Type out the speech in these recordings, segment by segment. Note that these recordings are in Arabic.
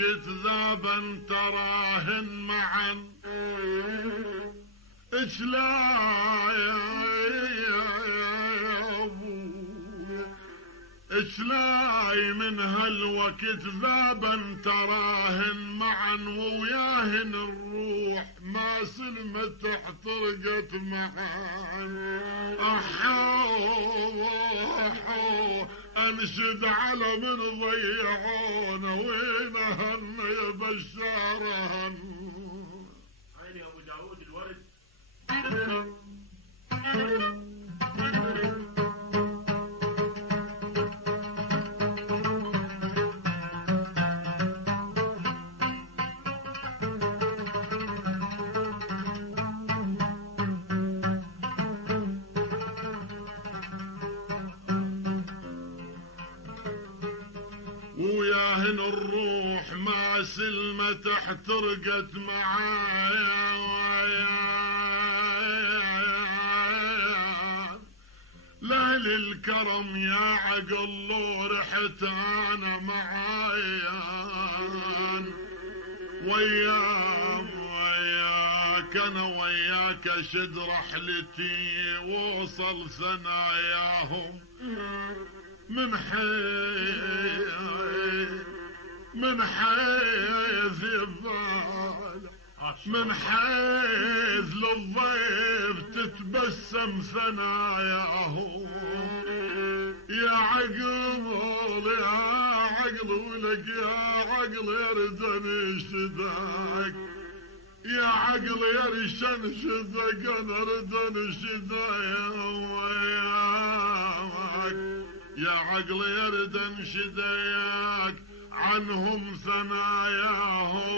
وكذابا تراهن معا. اشلا يا ابويا اشلاي من هالوقت ذابا تراهن معا، وياهن الروح ما سلمت احترقت معا. احو انشد على من ضيعونا، وينهن يا بشارهن. عيني يا ابو داود الورد. وياهن الروح ما سلمت احترقت معايا. لأهل الكرم يا عقل لو رحت انا معايا. وياك انا وياك شد رحلتي، وصل ثناياهم من حيث الضال، من حيث للضيف تتبسم ثناياهم. يا عقل ولك يا عقل يرد انشدك، يا عقل يرشن شدك انا ارد انشدك. يا عقل يرد انشدك عنهم ثناياهم،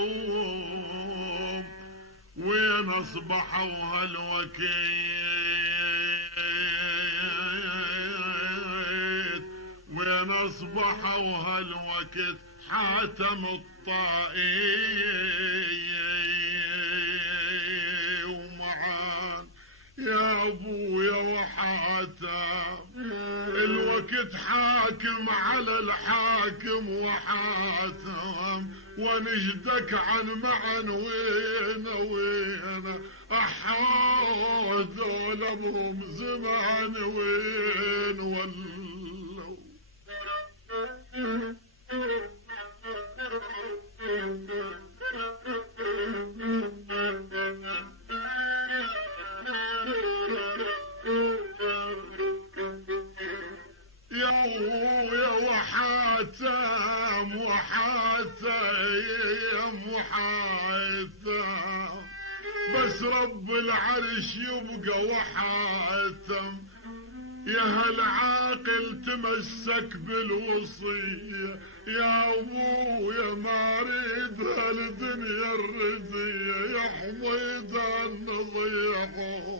وين اصبحوا هالوكيت، وين اصبحوا هالوكت حاتم الطائي ومعان يا ابويا وحاتم. الوقت حاكم على الحاكم وحاتم، ونجدك عن معن وين احا دول ابهم زمان وين ولوا. يا وحاتم وحاتم بس رب العرش يبقى وحاتم. يا هالعاقل تمسك بالوصية، يا ابويا ما اريد هالدنيا الرزية، يا حميد ان ضيعوا